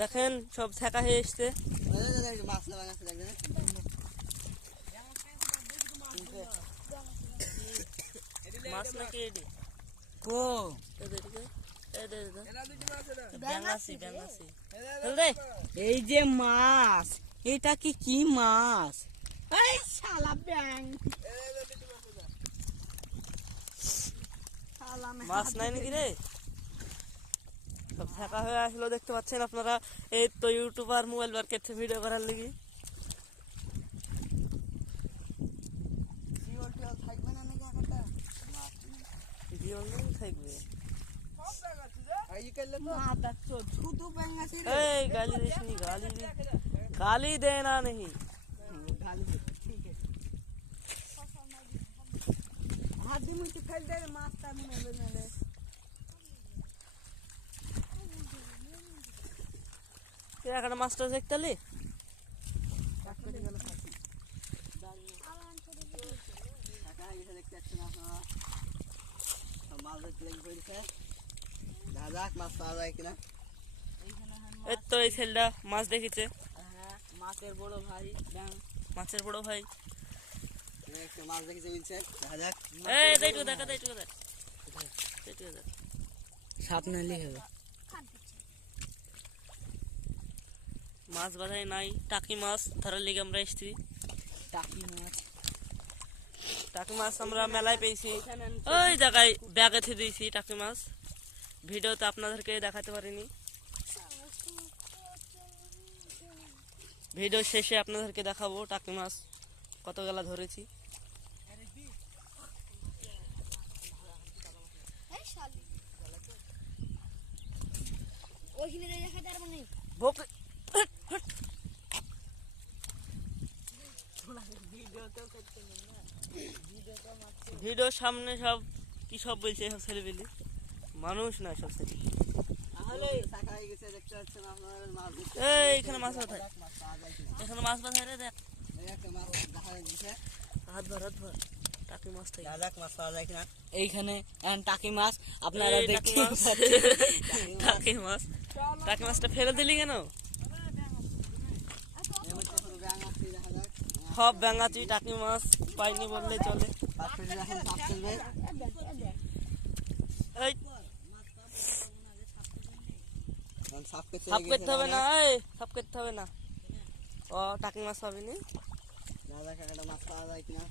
দেখেন সব ছেঁকা হয়ে এসছে। মাছ নাকি এডি কো এই যে মাছ, এটা কি মাছ? এই শালা ব্যাং, মাছ নাই নাকি রে? সব ছেঁকা হয়ে আসলো দেখতে পাচ্ছেন আপনারা। এই তো ইউটিউবার মোবাইল বার কেটে ভিডিও করার লাগি। থাকবে गाली देनी गाली देना नहीं। মাছটা দেখতে তো এই ছেলেটা মাছ দেখেছে। মাছের বড় ভাই, মাছের বড় ভাই মাছ দেখেছে বলছে। সাপ নালি হবে। মাছ বাধাই নাই, টাকি মাছ ধরার লিগে আমরা এসেছি। টাকি মাছ আমরা মেলায় পেয়েছি, ওই জায়গায় ব্যাগে থে দিয়েছি টাকি মাছ। ভিডিওতে আপনাদেরকে দেখাতে পারিনি, ভিডিও শেষে আপনাদেরকে দেখাবো টাকি মাছ কত গেলা ধরেছি। ভিডিওর সামনে সব কি সব বলছে, সব ছেলেপিলি মানুষ না সব ছেলে। এখানে মাছ বাঁধায়, এখানে মাছ বাঁধায় রে, দেখ হাত ভর টাকি মাছ থেকে মাছ পাওয়া যায় কিনা। এইখানে টাকি মাছ আপনারা দেখতে টাকি মাছ। টাকি মাছটা ফেলে দিলি কেন? সব ব্যাঙাচি, টাকি মাছ পাইনি বললে চলে। সাপ করতে হবে না, সাপ করতে হবে না। ও টাকি মাছ পাবিনি। মাছ পাওয়া যায় কিনা।